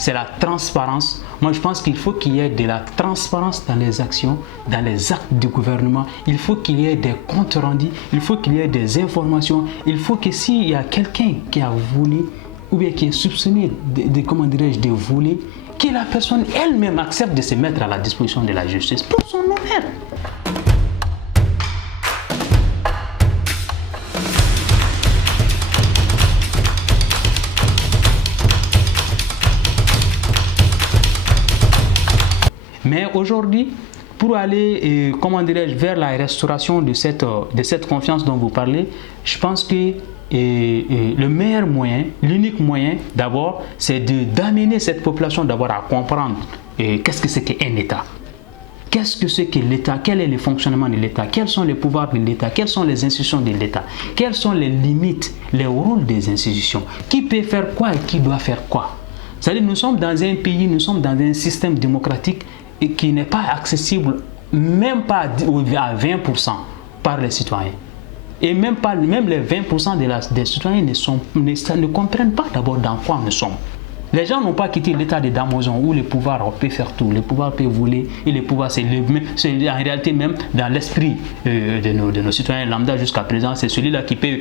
c'est la transparence. Moi, je pense qu'il faut qu'il y ait de la transparence dans les actions, dans les actes du gouvernement. Il faut qu'il y ait des comptes rendus, il faut qu'il y ait des informations. Il faut que s'il y a quelqu'un qui a volé ou bien qui est soupçonné de voler, que la personne elle-même accepte de se mettre à la disposition de la justice pour son honneur. Mais aujourd'hui, pour aller, vers la restauration de cette confiance dont vous parlez, je pense que le meilleur moyen, l'unique moyen d'abord, c'est d'amener cette population d'abord à comprendre qu'est-ce que c'est qu'un État. Qu'est-ce que c'est que l'État? Quel est le fonctionnement de l'État? Quels sont les pouvoirs de l'État? Quelles sont les institutions de l'État? Quelles sont les limites, les rôles des institutions? Qui peut faire quoi et qui doit faire quoi? C'est-à-dire, nous sommes dans un pays, nous sommes dans un système démocratique et qui n'est pas accessible même pas à 20% par les citoyens. Et même les 20% des citoyens ne comprennent pas d'abord dans quoi nous sommes. Les gens n'ont pas quitté l'état de Damozon où le pouvoir peut faire tout, le pouvoir peut voler et le pouvoir c'est en réalité même dans l'esprit de nos citoyens lambda jusqu'à présent, c'est celui-là qui peut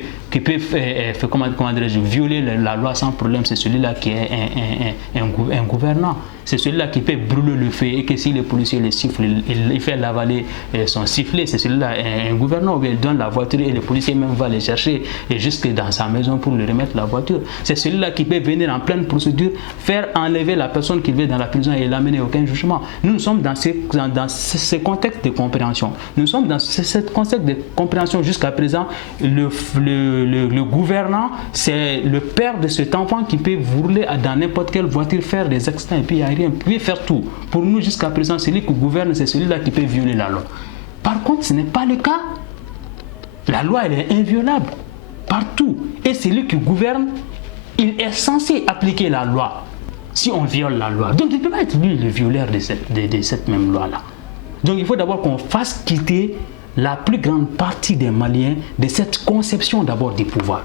violer la loi sans problème, c'est celui-là qui est un gouvernant. C'est celui-là qui peut brûler le feu et que si les policiers le sifflent, il fait lavaler son sifflet. C'est celui-là, un gouverneur, où il donne la voiture et le policier même va le chercher et jusque dans sa maison pour lui remettre la voiture. C'est celui-là qui peut venir en pleine procédure, faire enlever la personne qu'il veut dans la prison et l'amener aucun jugement. Nous sommes dans ce contexte de compréhension. Nous sommes dans ce contexte de compréhension jusqu'à présent. Le gouvernant, c'est le père de cet enfant qui peut rouler dans n'importe quelle voiture, faire des accidents et puis il y a rien, peut faire tout. Pour nous, jusqu'à présent, celui qui gouverne, c'est celui-là qui peut violer la loi. Par contre, ce n'est pas le cas. La loi, elle est inviolable partout. Et celui qui gouverne, il est censé appliquer la loi si on viole la loi. Donc, il ne peut pas être lui le violeur de cette même loi-là. Donc, il faut d'abord qu'on fasse quitter la plus grande partie des Maliens de cette conception d'abord du pouvoir.